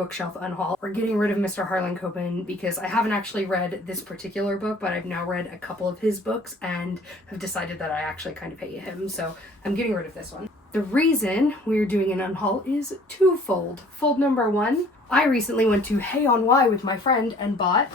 bookshelf unhaul. We're getting rid of Mr. Harlan Coben because I haven't actually read this particular book, but I've now read a couple of his books and have decided that I actually kind of hate him, so I'm getting rid of this one. The reason we're doing an unhaul is twofold. Fold number one, I recently went to Hay-on-Wye with my friend and bought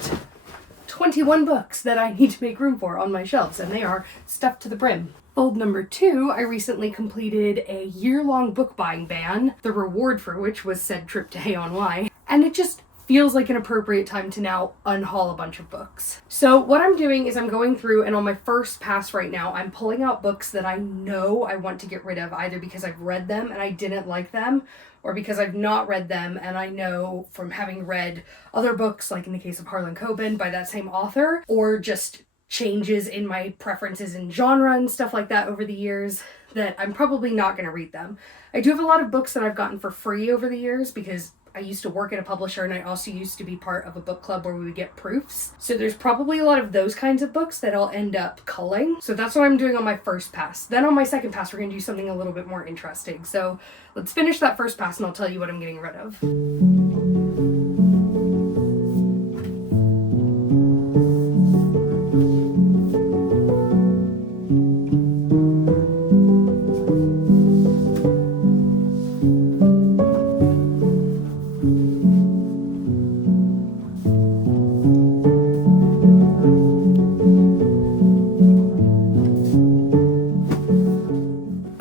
21 books that I need to make room for on my shelves, and they are stuffed to the brim. Fold number two, I recently completed a year-long book buying ban, the reward for which was said trip to Hay-on-Wye, and it just feels like an appropriate time to now unhaul a bunch of books. So what I'm doing is I'm going through, and on my first pass right now, I'm pulling out books that I know I want to get rid of, either because I've read them and I didn't like them, or because I've not read them and I know from having read other books, like in the case of Harlan Coben by that same author, or just changes in my preferences in genre and stuff like that over the years, that I'm probably not going to read them. I do have a lot of books that I've gotten for free over the years because I used to work at a publisher and I also used to be part of a book club where we would get proofs. So there's probably a lot of those kinds of books that I'll end up culling. So that's what I'm doing on my first pass. Then on my second pass, we're going to do something a little bit more interesting. So let's finish that first pass and I'll tell you what I'm getting rid of.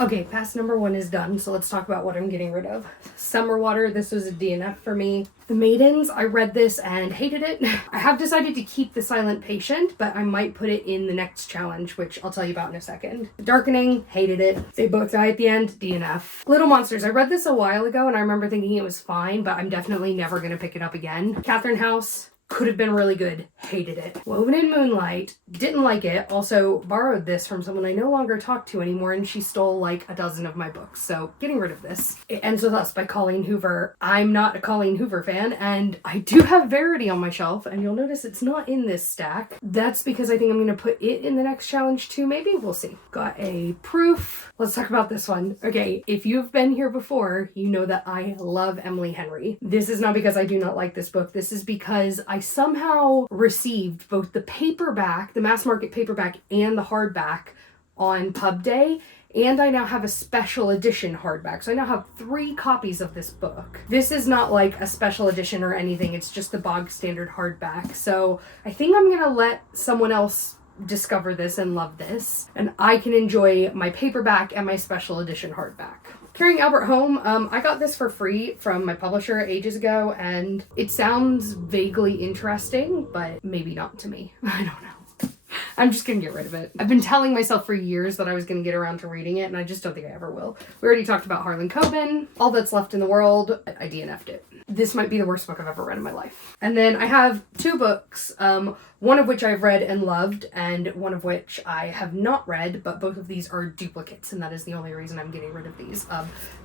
Okay, pass number one is done, so let's talk about what I'm getting rid of. Summer Water, this was a DNF for me. The Maidens, I read this and hated it. I have decided to keep The Silent Patient, but I might put it in the next challenge, which I'll tell you about in a second. The Darkening, hated it. They both die at the end, DNF. Little Monsters, I read this a while ago and I remember thinking it was fine, but I'm definitely never going to pick it up again. Catherine House, could have been really good, hated it. Woven in Moonlight, didn't like it, also borrowed this from someone I no longer talk to anymore and she stole like a dozen of my books, so getting rid of this. It Ends With Us by Colleen Hoover. I'm not a Colleen Hoover fan and I do have Verity on my shelf and you'll notice it's not in this stack. That's because I think I'm going to put it in the next challenge too, maybe? We'll see. Got a proof. Let's talk about this one. Okay, if you've been here before, you know that I love Emily Henry. This is not because I do not like this book. This is because I somehow received both the paperback, the mass market paperback, and the hardback on pub day, and I now have a special edition hardback. So I now have 3 copies of this book. This is not like a special edition or anything, it's just the bog standard hardback. So I think I'm gonna let someone else discover this and love this, and I can enjoy my paperback and my special edition hardback. Carrying Albert Home, I got this for free from my publisher ages ago, and it sounds vaguely interesting, but maybe not to me. I don't know. I'm just gonna get rid of it. I've been telling myself for years that I was gonna get around to reading it, and I just don't think I ever will. We already talked about Harlan Coben. All That's Left in the World, I DNF'd it. This might be the worst book I've ever read in my life. And then I have 2 books, one of which I've read and loved, and one of which I have not read, but both of these are duplicates, and that is the only reason I'm getting rid of these.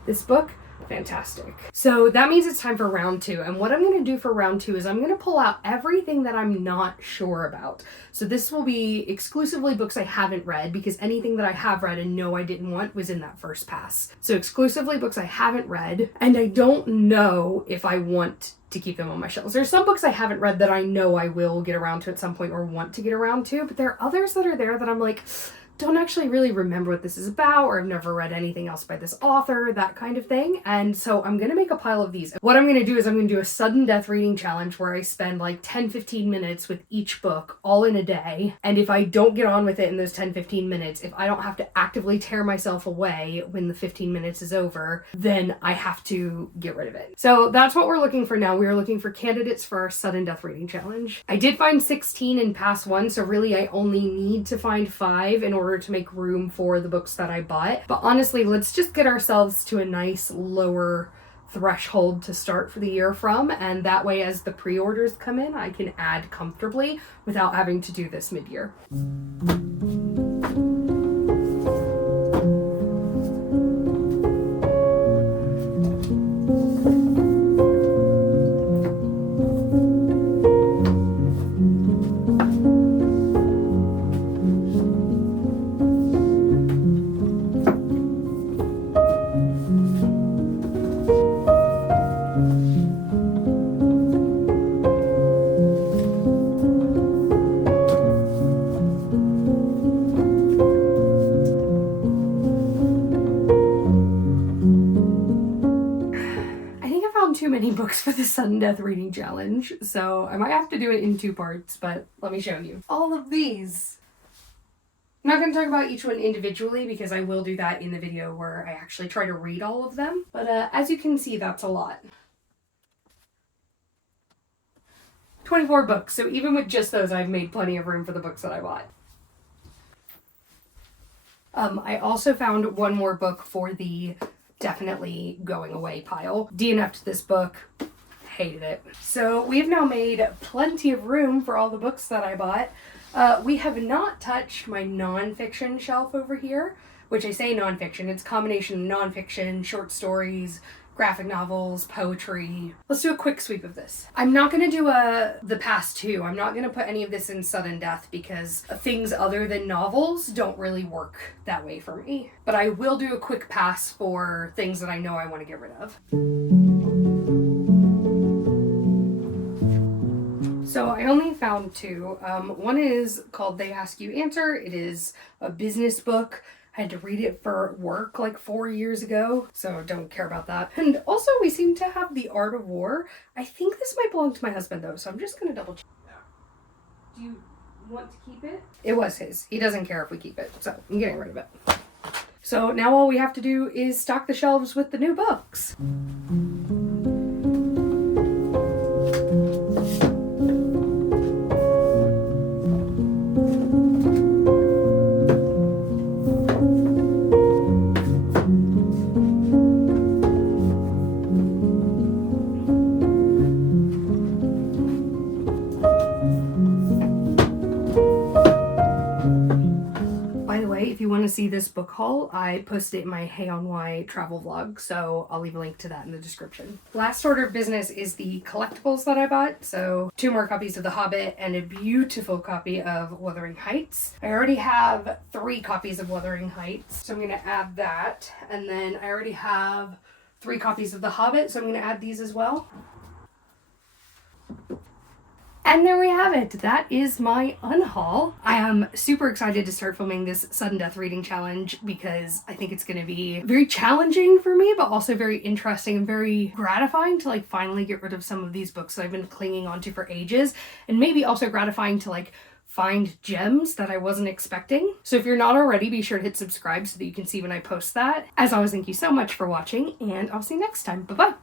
This book, fantastic. So that means it's time for round 2, and what I'm going to do for round 2 is I'm going to pull out everything that I'm not sure about. So this will be exclusively books I haven't read, because anything that I have read and know I didn't want was in that first pass. So exclusively books I haven't read, and I don't know if I want to keep them on my shelves. There's some books I haven't read that I know I will get around to at some point or want to get around to, but there are others that are there that I'm like, don't actually really remember what this is about, or I've never read anything else by this author, that kind of thing. And so I'm going to make a pile of these. What I'm going to do is I'm going to do a sudden death reading challenge where I spend like 10-15 minutes with each book all in a day. And if I don't get on with it in those 10-15 minutes, if I don't have to actively tear myself away when the 15 minutes is over, then I have to get rid of it. So that's what we're looking for now. We are looking for candidates for our sudden death reading challenge. I did find 16 in pass 1, so really I only need to find 5 in order to make room for the books that I bought. But honestly, let's just get ourselves to a nice lower threshold to start for the year from, and that way as the pre-orders come in, I can add comfortably without having to do this mid-year. books for the sudden death reading challenge, so I might have to do it in 2 parts, but let me show you. All of these. I'm not going to talk about each one individually because I will do that in the video where I actually try to read all of them, but as you can see, that's a lot. 24 books, so even with just those, I've made plenty of room for the books that I bought. I also found one more book for the definitely going away pile. DNF'd this book, hated it. So we've now made plenty of room for all the books that I bought. We have not touched my nonfiction shelf over here, which I say nonfiction, it's a combination of nonfiction, short stories, graphic novels, poetry. Let's do a quick sweep of this. I'm not going to do the past 2. I'm not going to put any of this in sudden death because things other than novels don't really work that way for me. But I will do a quick pass for things that I know I want to get rid of. So I only found 2. One is called They Ask You Answer. It is a business book. I had to read it for work like 4 years ago, so don't care about that. And also we seem to have The Art of War. I think this might belong to my husband though, so I'm just gonna double check. Do you want to keep it? It was his. He doesn't care if we keep it, so I'm getting rid of it. So now all we have to do is stock the shelves with the new books. If you want to see this book haul, I posted it in my Hay-on-Wye travel vlog, so I'll leave a link to that in the description. Last order of business is the collectibles that I bought, so 2 more copies of The Hobbit and a beautiful copy of Wuthering Heights. I already have 3 copies of Wuthering Heights, so I'm going to add that, and then I already have 3 copies of The Hobbit, so I'm going to add these as well. And there we have it. That is my unhaul. I am super excited to start filming this sudden death reading challenge because I think it's going to be very challenging for me, but also very interesting and very gratifying to like finally get rid of some of these books that I've been clinging onto for ages, and maybe also gratifying to like find gems that I wasn't expecting. So if you're not already, be sure to hit subscribe so that you can see when I post that. As always, thank you so much for watching, and I'll see you next time. Bye-bye.